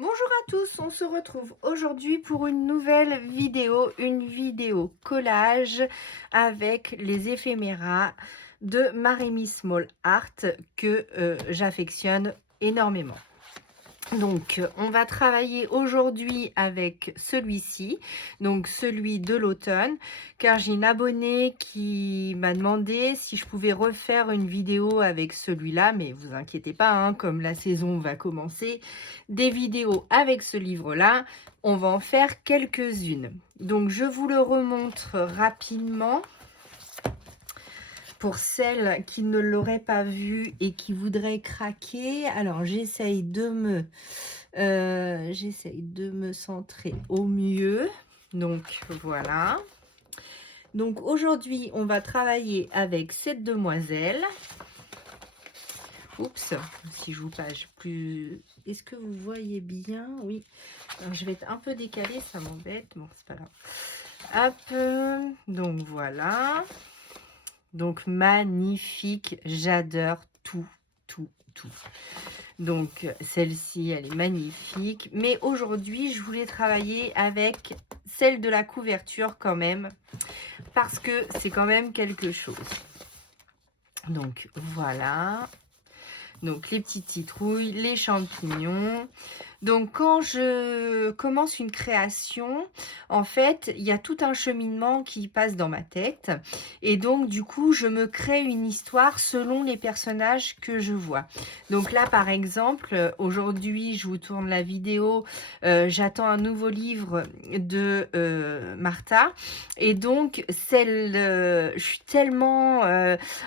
Bonjour à tous, on se retrouve aujourd'hui pour une nouvelle vidéo, une vidéo collage avec les éphéméras de Maremy Small Art que j'affectionne énormément. Donc, on va travailler aujourd'hui avec celui-ci, donc celui de l'automne, car j'ai une abonnée qui m'a demandé si je pouvais refaire une vidéo avec celui-là, mais vous inquiétez pas, hein, comme la saison va commencer, des vidéos avec ce livre-là, on va en faire quelques-unes. Donc, je vous le remontre rapidement. Pour celles qui ne l'auraient pas vu et qui voudraient craquer, alors j'essaye de me centrer au mieux. Donc voilà. Donc aujourd'hui, on va travailler avec cette demoiselle. Oups, si je vous page plus... Est-ce que vous voyez bien? Oui. Alors, je vais être un peu décalée, ça m'embête. Bon, c'est pas grave. Hop, donc voilà. Donc magnifique, j'adore tout. Donc celle-ci, elle est magnifique. Mais aujourd'hui, je voulais travailler avec celle de la couverture quand même, parce que c'est quand même quelque chose. Donc voilà. Donc les petites citrouilles, les champignons. Donc quand je commence une création, en fait, il y a tout un cheminement qui passe dans ma tête. Et donc du coup, je me crée une histoire selon les personnages que je vois. Donc là, par exemple, aujourd'hui, je vous tourne la vidéo. J'attends un nouveau livre de Martha. Et donc, je suis tellement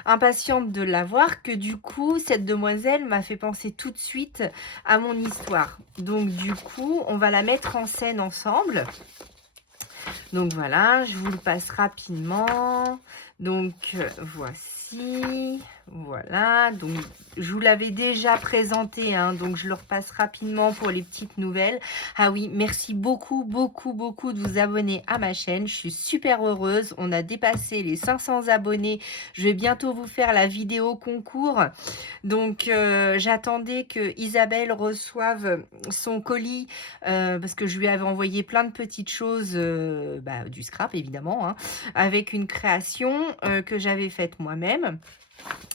impatiente de la voir que du coup, cette demoiselle m'a fait penser tout de suite à mon histoire. Donc du coup, on va la mettre en scène ensemble. Donc voilà, je vous le passe rapidement. Donc voici, voilà. Donc je vous l'avais déjà présenté, hein, donc je le repasse rapidement pour les petites nouvelles. Ah oui, merci beaucoup de vous abonner à ma chaîne. Je suis super heureuse. On a dépassé les 500 abonnés. Je vais bientôt vous faire la vidéo concours. Donc j'attendais que Isabelle reçoive son colis parce que je lui avais envoyé plein de petites choses, du scrap évidemment, hein, avec une création que j'avais faite moi-même.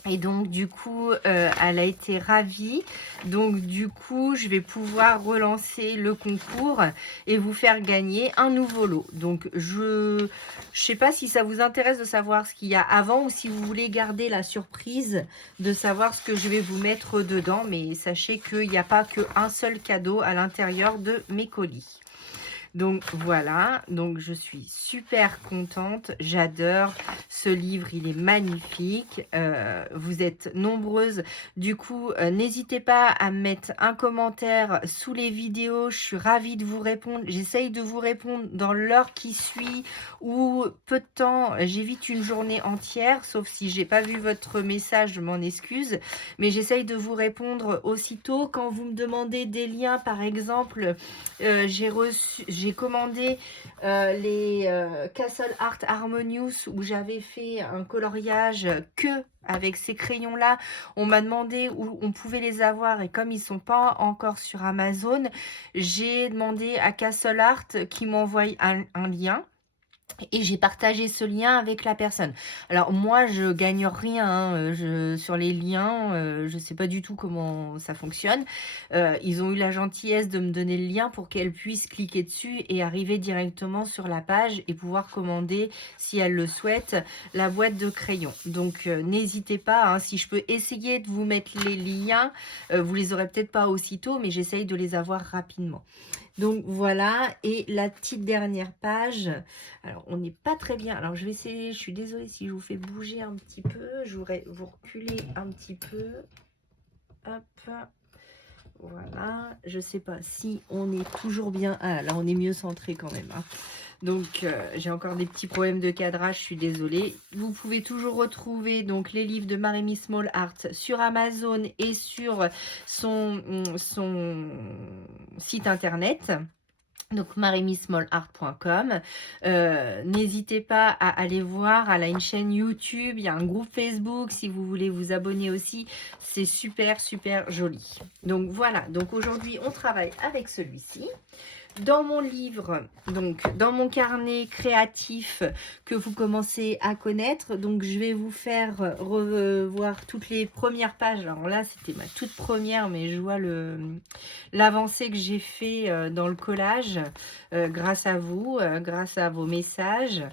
Et donc du coup, elle a été ravie. Donc du coup, je vais pouvoir relancer le concours et vous faire gagner un nouveau lot. Donc je sais pas si ça vous intéresse de savoir ce qu'il y a avant ou si vous voulez garder la surprise de savoir ce que je vais vous mettre dedans. Mais sachez qu'il n'y a pas qu'un seul cadeau à l'intérieur de mes colis. Donc voilà, donc je suis super contente, j'adore ce livre, il est magnifique, vous êtes nombreuses, du coup n'hésitez pas à mettre un commentaire sous les vidéos, je suis ravie de vous répondre, j'essaye de vous répondre dans l'heure qui suit ou peu de temps, j'évite une journée entière, sauf si j'ai pas vu votre message, je m'en excuse, mais j'essaye de vous répondre aussitôt. Quand vous me demandez des liens, par exemple, j'ai commandé les Castle Art Harmonious où j'avais fait un coloriage que avec ces crayons là. On m'a demandé où on pouvait les avoir et comme ils sont pas encore sur Amazon, j'ai demandé à Castle Art qui m'envoie un lien. Et j'ai partagé ce lien avec la personne. Alors moi, je gagne rien hein, sur les liens. Je sais pas du tout comment ça fonctionne. Ils ont eu la gentillesse de me donner le lien pour qu'elle puisse cliquer dessus et arriver directement sur la page et pouvoir commander, si elle le souhaite, la boîte de crayons. Donc n'hésitez pas, hein, si je peux essayer de vous mettre les liens, vous les aurez peut-être pas aussitôt, mais j'essaye de les avoir rapidement. Donc voilà, et la petite dernière page, alors on n'est pas très bien, alors je vais essayer, je suis désolée si je vous fais bouger un petit peu, je voudrais vous reculer un petit peu, hop, voilà, je sais pas si on est toujours bien, ah là on est mieux centré quand même, hein. Donc j'ai encore des petits problèmes de cadrage, je suis désolée. Vous pouvez toujours retrouver donc les livres de Maremy Small Art sur Amazon et sur son site internet. Donc marimysmallart.com. N'hésitez pas à aller voir, elle a une chaîne YouTube, il y a un groupe Facebook si vous voulez vous abonner aussi, c'est super super joli. Donc voilà, donc aujourd'hui on travaille avec celui-ci. Dans mon livre, donc dans mon carnet créatif que vous commencez à connaître, donc je vais vous faire revoir toutes les premières pages. Alors là, c'était ma toute première, mais je vois l'avancée que j'ai fait dans le collage grâce à vous, grâce à vos messages.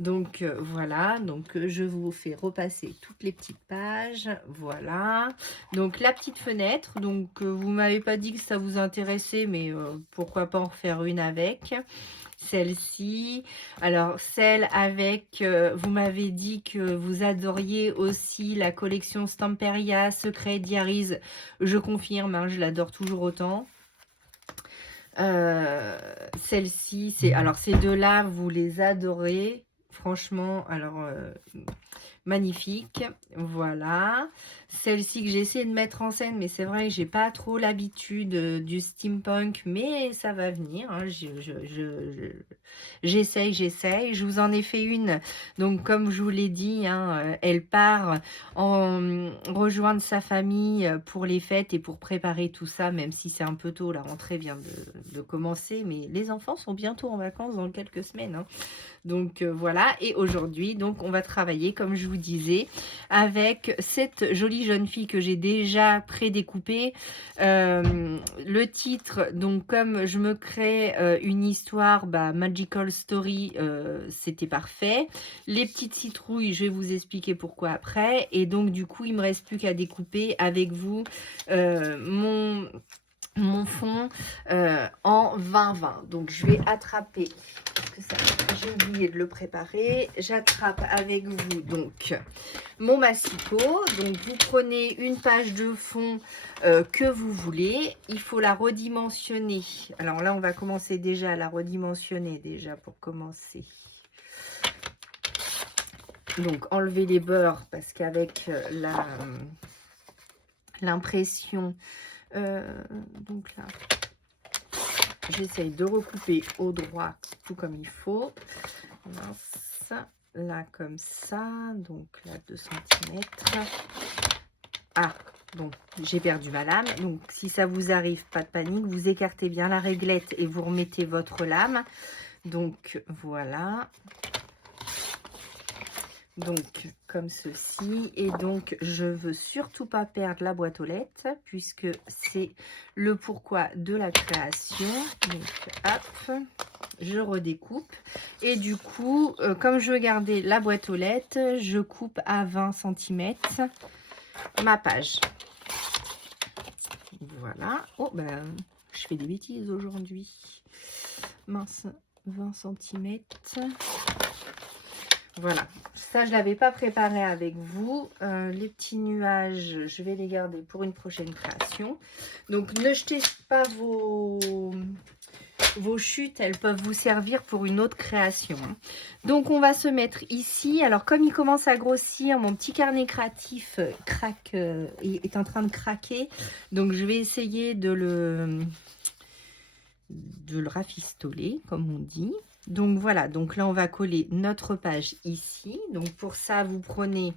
Donc voilà, donc je vous fais repasser toutes les petites pages, voilà. Donc la petite fenêtre, donc vous m'avez pas dit que ça vous intéressait, mais pourquoi pas en refaire une avec. Celle-ci, alors celle avec, vous m'avez dit que vous adoriez aussi la collection Stamperia Secret Diaries, je confirme, hein, je l'adore toujours autant. Celle-ci, alors ces deux-là, vous les adorez. Franchement, alors magnifique, voilà. Celle-ci que j'ai essayé de mettre en scène, mais c'est vrai que j'ai pas trop l'habitude du steampunk, mais ça va venir, hein. J'essaye. Je vous en ai fait une, donc comme je vous l'ai dit, hein, elle part en rejoindre sa famille pour les fêtes et pour préparer tout ça, même si c'est un peu tôt, la rentrée vient de commencer, mais les enfants sont bientôt en vacances dans quelques semaines, hein. Donc voilà, et aujourd'hui, donc on va travailler, comme je vous disais, avec cette jolie jeune fille que j'ai déjà prédécoupée. Le titre, donc comme je me crée une histoire, Magical Story, c'était parfait. Les petites citrouilles, je vais vous expliquer pourquoi après. Et donc du coup, il me reste plus qu'à découper avec vous mon fond en 20-20. Donc je vais attraper, parce que ça, j'ai oublié de le préparer. J'attrape avec vous donc mon massicot. Donc vous prenez une page de fond que vous voulez. Il faut la redimensionner. Alors là, on va commencer déjà à la redimensionner déjà pour commencer. Donc enlever les bords parce qu'avec l'impression, donc là, j'essaye de recouper au droit tout comme il faut. Mince. Là comme ça, donc là 2 cm. Ah, bon, j'ai perdu ma lame. Donc si ça vous arrive, pas de panique, vous écartez bien la réglette et vous remettez votre lame. Donc voilà. Donc comme ceci, et donc je veux surtout pas perdre la boîte aux lettres puisque c'est le pourquoi de la création. Donc hop, je redécoupe et du coup comme je veux garder la boîte aux lettres, je coupe à 20 cm ma page. Voilà. Oh je fais des bêtises aujourd'hui, mince. 20 cm. Voilà, ça je ne l'avais pas préparé avec vous. Les petits nuages, je vais les garder pour une prochaine création. Donc ne jetez pas vos chutes, elles peuvent vous servir pour une autre création. Donc on va se mettre ici. Alors comme il commence à grossir, mon petit carnet créatif est en train de craquer. Donc je vais essayer de le rafistoler, comme on dit. Donc voilà, donc là on va coller notre page ici. Donc pour ça vous prenez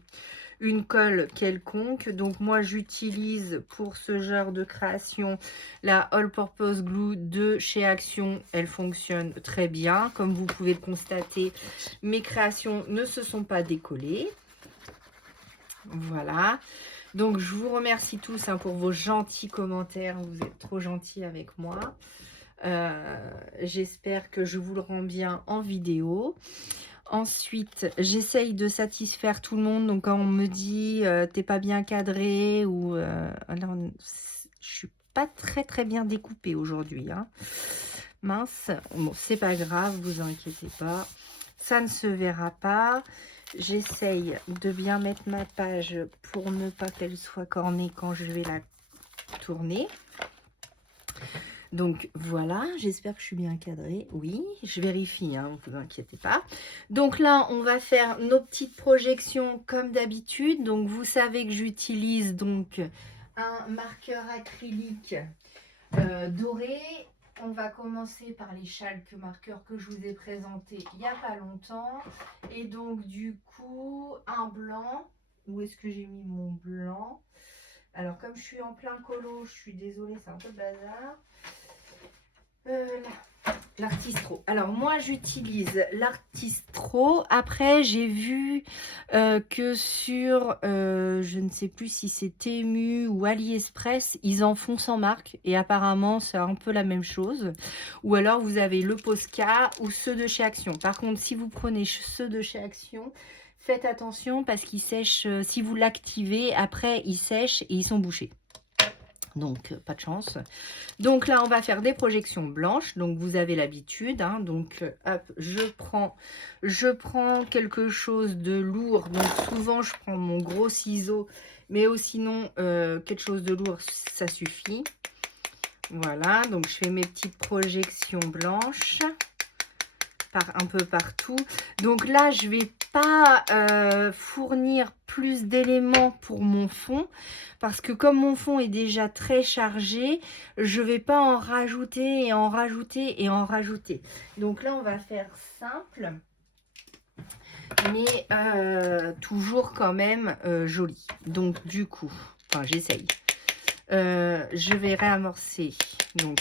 une colle quelconque. Donc moi j'utilise pour ce genre de création la All Purpose Glue de chez Action. Elle fonctionne très bien. Comme vous pouvez le constater, mes créations ne se sont pas décollées. Voilà. Donc je vous remercie tous pour vos gentils commentaires. Vous êtes trop gentils avec moi. J'espère que je vous le rends bien en vidéo. Ensuite, j'essaye de satisfaire tout le monde. Donc quand on me dit t'es pas bien cadré ou alors, je suis pas très bien découpée aujourd'hui, hein. Mince, bon c'est pas grave, vous inquiétez pas, ça ne se verra pas. J'essaye de bien mettre ma page pour ne pas qu'elle soit cornée quand je vais la tourner. Donc voilà, j'espère que je suis bien cadrée. Oui, je vérifie, hein, ne vous inquiétez pas. Donc là, on va faire nos petites projections comme d'habitude. Donc vous savez que j'utilise donc un marqueur acrylique doré. on va commencer par les chalques marqueurs que je vous ai présentés il n'y a pas longtemps. Et donc, du coup, un blanc. Où est-ce que j'ai mis mon blanc? Alors, comme je suis en plein colo, je suis désolée, c'est un peu bazar. Là, l'artistro. Alors, moi, j'utilise l'artistro. Après, j'ai vu que sur, je ne sais plus si c'est Temu ou AliExpress, ils en font sans marque. Et apparemment, c'est un peu la même chose. Ou alors, vous avez le Posca ou ceux de chez Action. Par contre, si vous prenez ceux de chez Action, faites attention parce qu'ils sèchent. Si vous l'activez, après, ils sèchent et ils sont bouchés. Donc, pas de chance. Donc là, on va faire des projections blanches. Donc, vous avez l'habitude. Hein. Donc, hop, je prends quelque chose de lourd. Donc, souvent, je prends mon gros ciseau. Mais sinon, quelque chose de lourd, ça suffit. Voilà. Donc, je fais mes petites projections blanches. Un peu partout. Donc là, je vais pas fournir plus d'éléments pour mon fond parce que comme mon fond est déjà très chargé, je vais pas en rajouter et en rajouter et en rajouter. Donc là, on va faire simple, mais toujours quand même joli. Donc du coup, enfin j'essaye. Je vais réamorcer. Donc,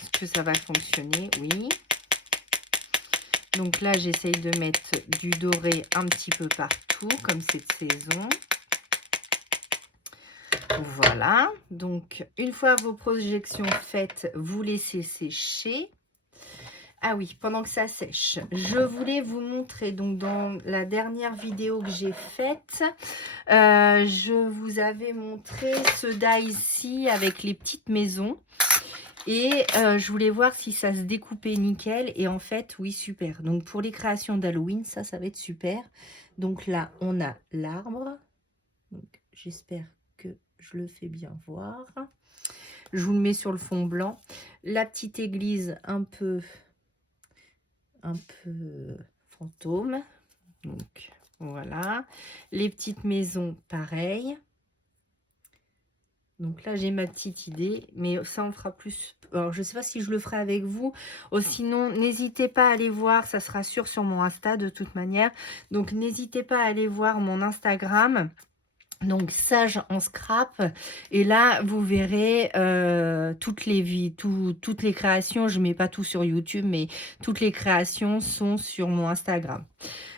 est-ce que ça va fonctionner? Oui. Donc là, j'essaye de mettre du doré un petit peu partout, comme cette saison. Voilà. Donc, une fois vos projections faites, vous laissez sécher. Ah oui, pendant que ça sèche, je voulais vous montrer, donc dans la dernière vidéo que j'ai faite, je vous avais montré ce die-ci avec les petites maisons. Et je voulais voir si ça se découpait nickel. Et en fait, oui, super. Donc, pour les créations d'Halloween, ça va être super. Donc là, on a l'arbre. Donc, j'espère que je le fais bien voir. Je vous le mets sur le fond blanc. La petite église un peu fantôme. Donc, voilà. Les petites maisons, pareil. Donc là, j'ai ma petite idée, mais ça, on fera plus. Alors, je ne sais pas si je le ferai avec vous. Sinon, n'hésitez pas à aller voir. Ça sera sûr sur mon Insta de toute manière. Donc, n'hésitez pas à aller voir mon Instagram. Donc, Sage en Scrap. Et là, vous verrez toutes les créations. Je ne mets pas tout sur YouTube, mais toutes les créations sont sur mon Instagram.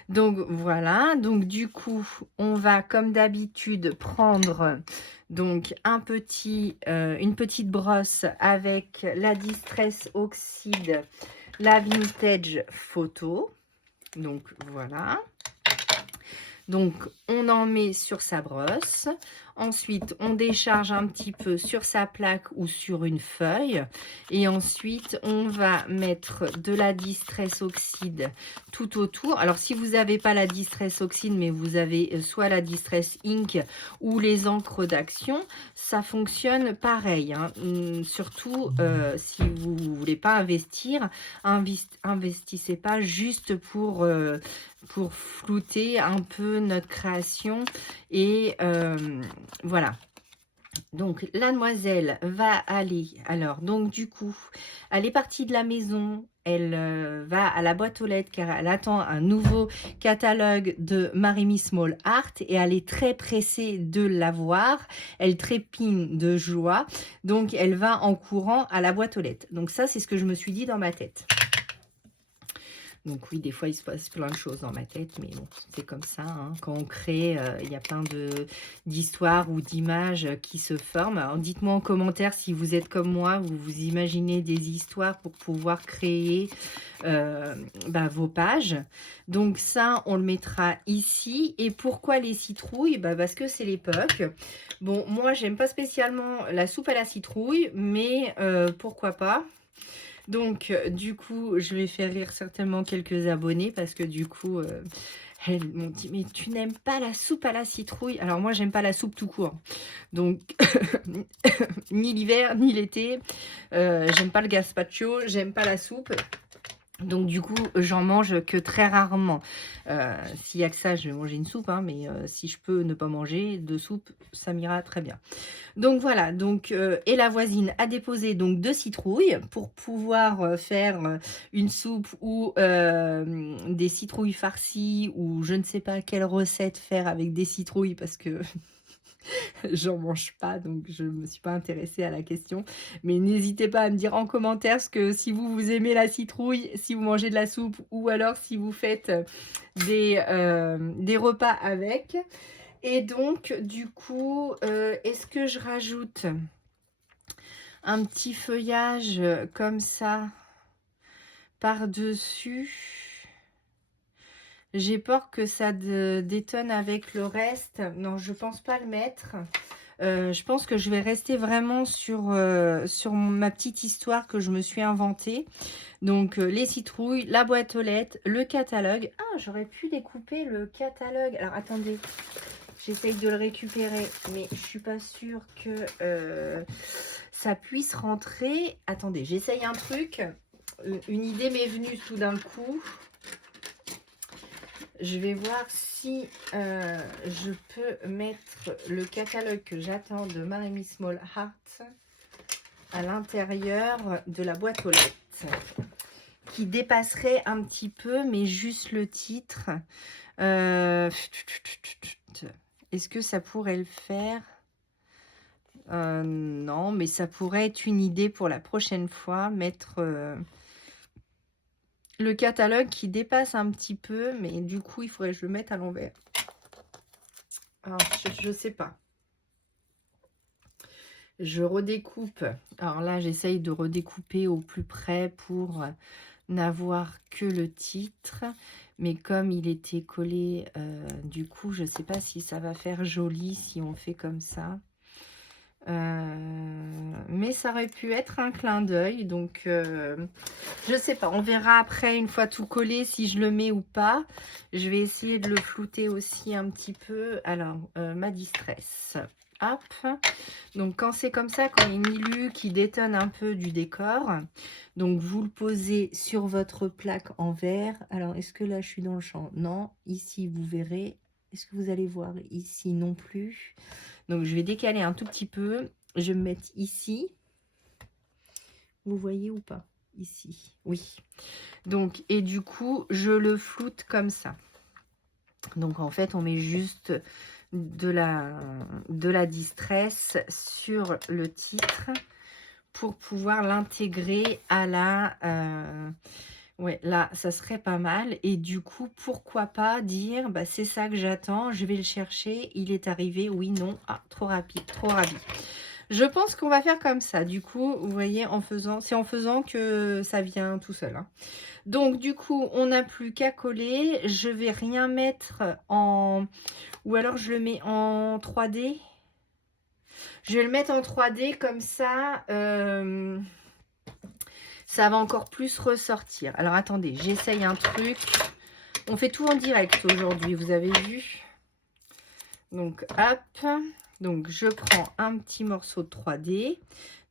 Donc voilà, donc du coup, on va comme d'habitude prendre donc une petite brosse avec la Distress Oxide, la Vintage Photo. Donc voilà. Donc on en met sur sa brosse. Ensuite, on décharge un petit peu sur sa plaque ou sur une feuille. Et ensuite, on va mettre de la Distress Oxide tout autour. Alors, si vous n'avez pas la Distress Oxide, mais vous avez soit la Distress Ink ou les encres d'Action, ça fonctionne pareil. Hein. Surtout, si vous ne voulez pas investir, investissez pas juste pour flouter un peu notre création. Et voilà. Donc, la demoiselle va aller, alors, donc du coup, elle est partie de la maison, elle va à la boîte aux lettres car elle attend un nouveau catalogue de Marimi Small Art et elle est très pressée de l'avoir, elle trépigne de joie, donc elle va en courant à la boîte aux lettres. Donc ça, c'est ce que je me suis dit dans ma tête. Donc oui, des fois, il se passe plein de choses dans ma tête, mais bon, c'est comme ça. Hein. Quand on crée, il y a plein d'histoires ou d'images qui se forment. Alors, dites-moi en commentaire si vous êtes comme moi, vous imaginez des histoires pour pouvoir créer vos pages. Donc ça, on le mettra ici. Et pourquoi les citrouilles? Parce que c'est l'époque. Bon, moi, j'aime pas spécialement la soupe à la citrouille, mais pourquoi pas? Donc, du coup, je vais faire rire certainement quelques abonnés parce que du coup, elles m'ont dit « Mais tu n'aimes pas la soupe à la citrouille ?» Alors, moi, j'aime pas la soupe tout court. Donc, ni l'hiver, ni l'été. J'aime pas le gazpacho, j'aime pas la soupe. Donc du coup, j'en mange que très rarement. S'il y a que ça, je vais manger une soupe, hein, mais si je peux ne pas manger de soupe, ça m'ira très bien. Donc voilà, donc et la voisine a déposé donc 2 citrouilles pour pouvoir, faire, une soupe ou des citrouilles farcies ou je ne sais pas quelle recette faire avec des citrouilles parce que j'en mange pas, donc je ne me suis pas intéressée à la question. Mais n'hésitez pas à me dire en commentaire ce que si vous aimez la citrouille, si vous mangez de la soupe ou alors si vous faites, des repas avec. Et donc du coup, est-ce que je rajoute un petit feuillage, comme ça par-dessus? J'ai peur que ça détonne avec le reste. Non, je pense pas le mettre. Je pense que je vais rester vraiment sur ma petite histoire que je me suis inventée. Donc, les citrouilles, la boîte aux lettres, le catalogue. Ah, j'aurais pu découper le catalogue. Alors, attendez, j'essaye de le récupérer, mais je suis pas sûre que ça puisse rentrer. Attendez, j'essaye un truc. Une idée m'est venue tout d'un coup. Je vais voir si je peux mettre le catalogue que j'attends de My Small Heart à l'intérieur de la boîte aux lettres, qui dépasserait un petit peu, mais juste le titre. Est-ce que ça pourrait le faire? Non, mais ça pourrait être une idée pour la prochaine fois, mettre le catalogue qui dépasse un petit peu, mais du coup, il faudrait que je le mette à l'envers. Alors, je sais pas. Je redécoupe. Alors là, j'essaye de redécouper au plus près pour n'avoir que le titre. Mais comme il était collé, du coup, je sais pas si ça va faire joli si on fait comme ça. Mais ça aurait pu être un clin d'œil. Donc, je sais pas. On verra après, une fois tout collé, si je le mets ou pas. Je vais essayer de le flouter aussi un petit peu. Alors, ma distress. Hop. Donc, quand c'est comme ça, quand il y a une ilu qui détonne un peu du décor, donc vous le posez sur votre plaque en verre. Alors, est-ce que là, je suis dans le champ? Non. Ici, vous verrez. Est-ce que vous allez voir? Ici, non plus. Donc, je vais décaler un tout petit peu. Je vais me mettre ici. Vous voyez ou pas? Ici. Oui. Donc, et du coup, je le floute comme ça. Donc, en fait, on met juste de la distress sur le titre pour pouvoir l'intégrer à la... ouais, là, ça serait pas mal. Et du coup, pourquoi pas dire, bah, c'est ça que j'attends, je vais le chercher, il est arrivé, oui, non, ah, trop rapide, trop rapide. Je pense qu'on va faire comme ça. Du coup, vous voyez, c'est en faisant que ça vient tout seul, hein. Donc, du coup, on n'a plus qu'à coller. Je vais rien mettre en... Ou alors, je le mets en 3D. Je vais le mettre en 3D comme ça. Ça va encore plus ressortir. Alors, attendez, j'essaye un truc. On fait tout en direct aujourd'hui, vous avez vu. Donc, hop. Donc, je prends un petit morceau de 3D.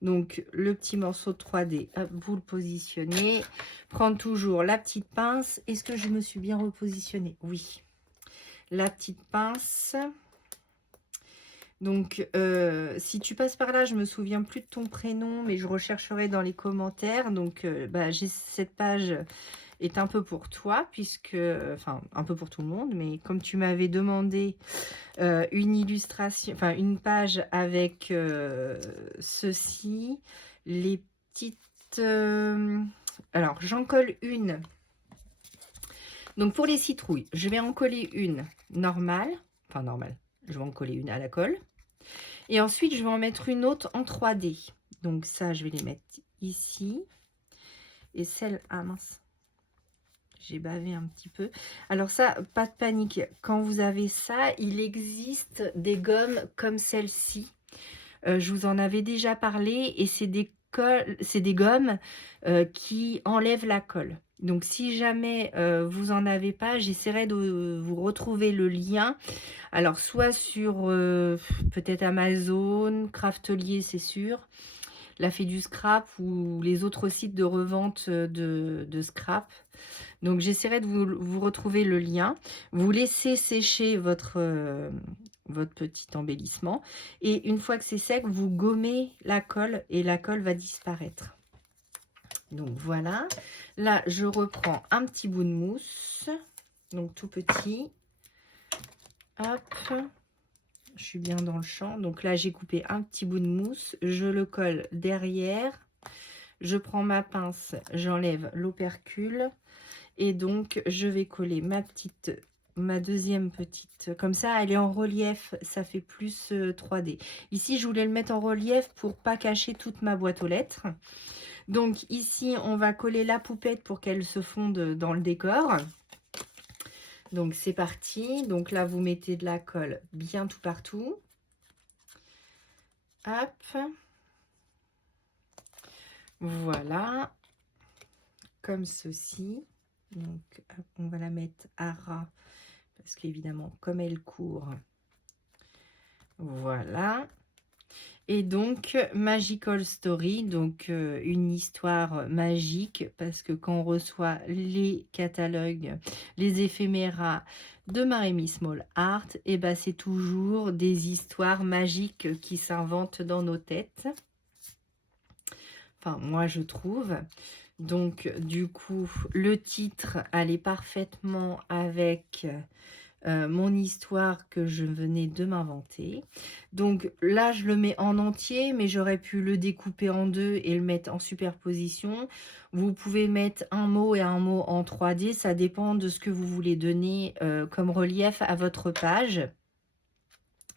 Donc, le petit morceau de 3D, hop, vous le positionnez. Prendre toujours la petite pince. Est-ce que je me suis bien repositionnée? Oui. La petite pince. Donc, si tu passes par là, je me souviens plus de ton prénom, mais je rechercherai dans les commentaires. Donc, bah, cette page est un peu pour toi, puisque, enfin, un peu pour tout le monde, mais comme tu m'avais demandé une illustration, enfin, une page avec ceci, les petites... alors, j'en colle une. Donc, pour les citrouilles, je vais en coller une normale, enfin, normale. Je vais en coller une à la colle. Et ensuite, je vais en mettre une autre en 3D. Donc ça, je vais les mettre ici. Et celle... Ah mince, j'ai bavé un petit peu. Alors ça, pas de panique. Quand vous avez ça, il existe des gommes comme celle-ci. Je vous en avais déjà parlé. Et c'est des gommes qui enlèvent la colle. Donc, si jamais vous en avez pas, j'essaierai de vous retrouver le lien. Alors, soit sur peut-être Amazon, Craftelier, c'est sûr. La Fée du Scrap ou les autres sites de revente de scrap. Donc j'essaierai de vous retrouver le lien. Vous laissez sécher votre petit embellissement. Et une fois que c'est sec, vous gommez la colle et la colle va disparaître. Donc voilà. Là, je reprends un petit bout de mousse. Donc tout petit. Hop. Je suis bien dans le champ. Donc là, j'ai coupé un petit bout de mousse. Je le colle derrière. Je prends ma pince, j'enlève l'opercule. Et donc, je vais coller ma deuxième petite. Comme ça, elle est en relief. Ça fait plus 3D. Ici, je voulais le mettre en relief pour pas cacher toute ma boîte aux lettres. Donc ici, on va coller la poupette pour qu'elle se fonde dans le décor. Donc c'est parti. Donc là, vous mettez de la colle bien tout partout. Hop. Voilà. Comme ceci. Donc hop, on va la mettre à ras. Parce qu'évidemment, comme elle court. Voilà. Et donc, Magical Story, donc une histoire magique, parce que quand on reçoit les catalogues, les éphéméras de Maremy Small Art, et ben c'est toujours des histoires magiques qui s'inventent dans nos têtes. Enfin, moi je trouve. Donc, du coup, le titre allait parfaitement avec mon histoire que je venais de m'inventer. Donc là, je le mets en entier, mais j'aurais pu le découper en deux et le mettre en superposition. Vous pouvez mettre un mot et un mot en 3D, ça dépend de ce que vous voulez donner comme relief à votre page.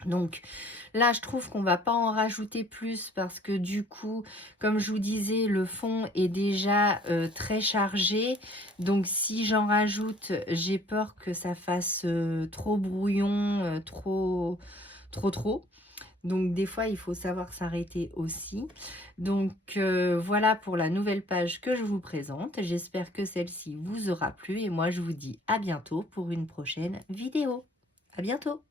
Donc là, je trouve qu'on va pas en rajouter plus parce que du coup, comme je vous disais, le fond est déjà très chargé. Donc si j'en rajoute, j'ai peur que ça fasse trop brouillon, trop. Donc des fois, il faut savoir s'arrêter aussi. Donc voilà pour la nouvelle page que je vous présente. J'espère que celle-ci vous aura plu et moi, je vous dis à bientôt pour une prochaine vidéo. À bientôt!